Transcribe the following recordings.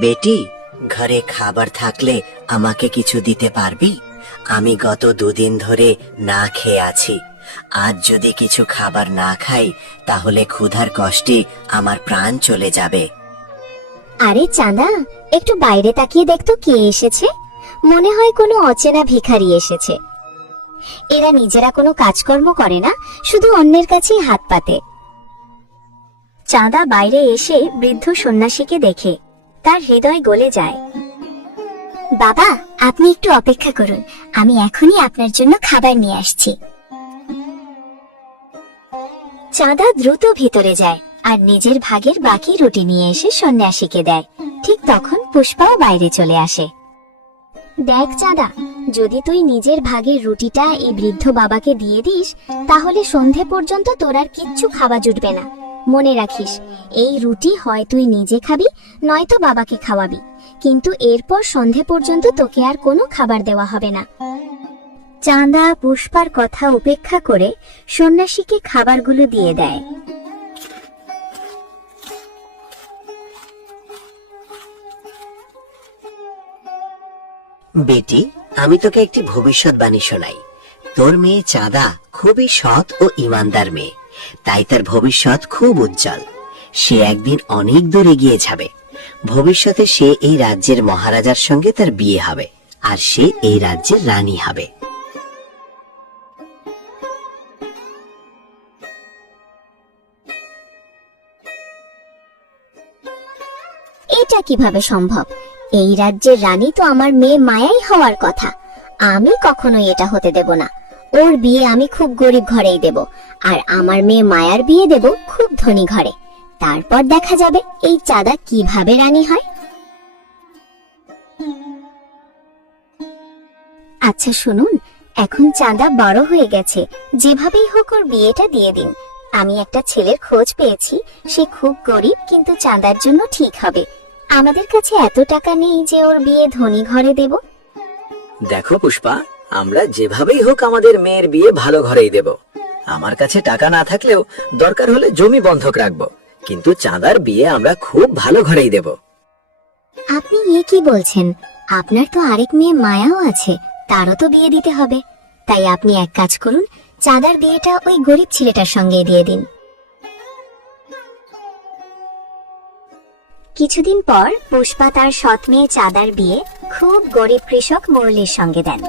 বেটি, ঘরে খাবার থাকলে আমাকে কিছু দিতে পারবি? আমি গত দুদিন ধরে না খেয়ে আছি। আজ যদি কিছু খাবার না খাই, তাহলে ক্ষুধার কষ্টে আমার প্রাণ চলে যাবে। আরে চাঁদা, একটু বাইরে তাকিয়ে দেখতো কে এসেছে। মনে হয় কোনো অচেনা ভিখারি এসেছে। এরা নিজেরা কোনো কাজকর্ম করে না, শুধু অন্যের কাছেই হাত পাতে। চাঁদা বাইরে এসে বৃদ্ধ সন্ন্যাসীকে দেখে। তার হৃদয় গলে যায়। বাবা, আপনি একটু অপেক্ষা করুন। আমি এখনই আপনার জন্য খাবার নিয়ে আসছি। চাঁদা দ্রুত ভিতরে যায় আর নিজের ভাগের বাকি রুটি নিয়ে এসে সন্ন্যাসীকে দেয়। ঠিক তখন পুষ্পাও বাইরে চলে আসে। দেখ চাঁদা, যদি তুই নিজের ভাগের রুটিটা এই বৃদ্ধ বাবাকে দিয়ে দিস, তাহলে সন্ধে পর্যন্ত তোর আর কিচ্ছু খাওয়া জুটবে না। মনে রাখিস, এই রুটি হয় তুই নিজে খাবি, নয়তো বাবাকে খাওয়াবি। কিন্তু এরপর সন্ধে পর্যন্ত তোকে আর কোনো খাবার দেওয়া হবে না। চাঁদা পুষ্পার কথা উপেক্ষা করে সন্ন্যাসীকে খাবারগুলো দিয়ে দেয়। বেটি, আমি তোকে একটি ভবিষ্যৎবাণী শোনাই। তোর মেয়ে চাঁদা খুবই সৎ ও ইমানদার মেয়ে। তাই তার ভবিষ্যৎ খুব উজ্জ্বল। সে একদিন অনেক দূরে গিয়ে যাবে। ভবিষ্যতে সে এই রাজ্যের মহারাজার সঙ্গে তার বিয়ে হবে, আর সে এই রাজ্যের রানী হবে। এটা কীভাবে সম্ভব? এই রাজ্যের রানী তো আমার মেয়ে মায়াই হওয়ার কথা। আমি কখনোই এটা হতে দেব না। ওর বিয়ে আমি খুব গরিব ঘরেই দেব, আর আমার মেয়ে মায়ার বিয়ে দেব খুব ধনী ঘরে। তারপর দেখা যাবে এই চাঁদা কীভাবে রানী হয়। আচ্ছা শুনুন, এখন চাঁদা বড় হয়ে গেছে, যেভাবেই হোক ওর বিয়েটা দিয়ে দিন। আমি একটা ছেলের খোঁজ পেয়েছি, সে খুব গরিব, কিন্তু চাঁদার জন্য ঠিক হবে। আমাদের কাছে এত টাকা নেই যে ওর বিয়ে ধনী ঘরে দেব। দেখো পুষ্পা আমরা যেভাবেই হোক আমাদের মেয়ের বিয়ে ভালো ঘরেই দেব। আমার কাছে টাকা না থাকলেও দরকার হলে জমি বন্ধক রাখব, কিন্তু চাঁদার বিয়ে আমরা খুব ভালো ঘরেই দেব। আপনি এ কি বলছেন? আপনার তো আরেক মেয়ে মায়াও আছে, তারও তো বিয়ে দিতে হবে। তাই আপনি এক কাজ করুন, চাঁদার বিয়েটা ওই গরিব ছেলেটার সঙ্গে দিয়ে দিন। কিছুদিন পর পুষ্পা তার সৎ মেয়ে চাঁদার বিয়ে খুব গরিব কৃষক মুরলির সঙ্গে দেন।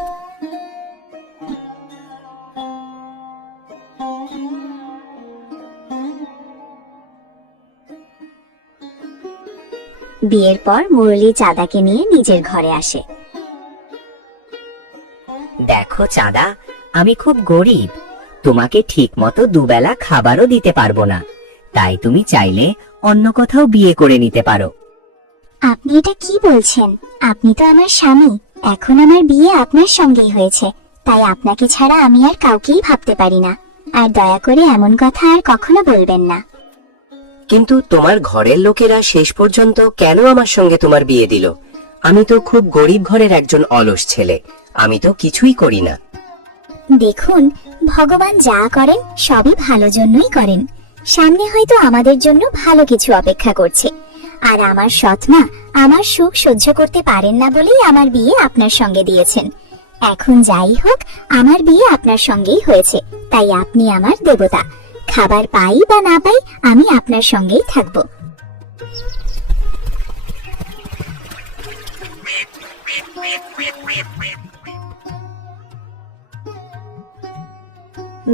বিয়ের পর মুরলি চাঁদাকে নিয়ে নিজের ঘরে আসে। দেখো চাঁদা আমি খুব গরিব। তোমাকে ঠিক মতো দুবেলা খাবারও দিতে পারব না। তাই তুমি চাইলে অন্য কোথাও বিয়ে করে নিতে পারো। আপনি এটা কি বলছেন? আপনি তো আমার স্বামী। এখন আমার বিয়ে আপনার সঙ্গেই হয়েছে। তাই আপনাকে ছাড়া আমি আর কাউকেই ভাবতে পারি না। আর দয়া করে এমন কথা আর কখনো বলবেন না। কিন্তু তোমার ঘরের লোকেরা শেষ পর্যন্ত কেন আমার সঙ্গে তোমার বিয়ে দিল? আমি তো খুব গরিব ঘরের একজন অলস ছেলে। আমি তো কিছুই করি না। দেখুন, ভগবান যা করেন, সবই ভালো জন্যই করেন। সামনে হয়তো আমাদের জন্য ভালো কিছু অপেক্ষা করছে। আর আমার সৎমা আমার সুখ সহ্য করতে পারেন না বলেই আমার বিয়ে আপনার সঙ্গে দিয়েছেন। এখন যাই হোক, আমার বিয়ে আপনার সঙ্গেই হয়েছে, তাই আপনি আমার দেবতা। খাবার পাই বা না পাই, আমি আপনার সঙ্গেই থাকব।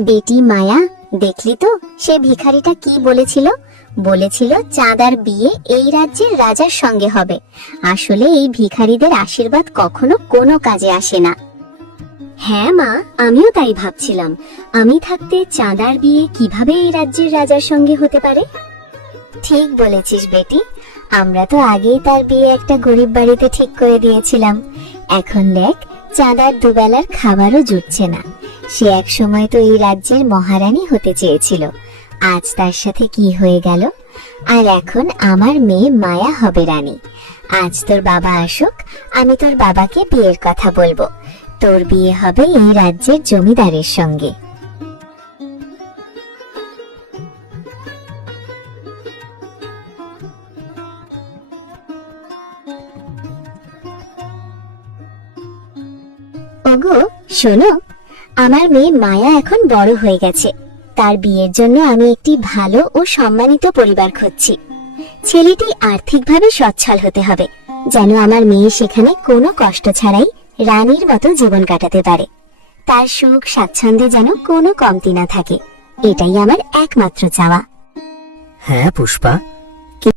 বেটি মায়া, দেখলি তো, সে ভিখারিটা কি বলেছিল? বলেছিল, চাঁদার বিয়ে এই রাজ্যের রাজার সঙ্গে হবে। আসলে এই ভিখারিদের আশীর্বাদ কখনো কোনো কাজে আসে না। হ্যাঁ মা, আমিও তাই ভাবছিলাম। আমি থাকতে চাঁদার বিয়ে কীভাবে এই রাজ্যের রাজার সঙ্গে হতে পারে? ঠিক বলেছিস বেটি। আমরা তো আগেই তার বিয়ে একটা গরিব বাড়িতে ঠিক করে দিয়েছিলাম। এখন দেখ, চাঁদার দুবেলার খাবারও জুটছে না। সে এক সময় তো এই রাজ্যের মহারানী হতে চেয়েছিল। আজ তার সাথে কি হয়ে গেল? আর এখন আমার মেয়ে মায়া হবে রানী। আজ তোর বাবা আসুক, আমি তোর বাবাকে বিয়ের কথা বলব। তোর বিয়ে হবে এই রাজ্যের জমিদারের সঙ্গে। ওগো, শোনো, আমার মেয়ে মায়া এখন বড় হয়ে গেছে। তার বিয়ের জন্য আমি একটি ভালো ও সম্মানিত পরিবার খুঁজছি। ছেলেটি আর্থিকভাবে সচ্ছল হতে হবে, যেন আমার মেয়ে সেখানে কোনো কষ্ট ছাড়াই রানীর মতো জীবন কাটাতে পারে। তার সুখ স্বাচ্ছন্দ্যে যেন কোনো কমতি না থাকে। এটাই আমার একমাত্র চাওয়া। হ্যাঁ পুষ্পা।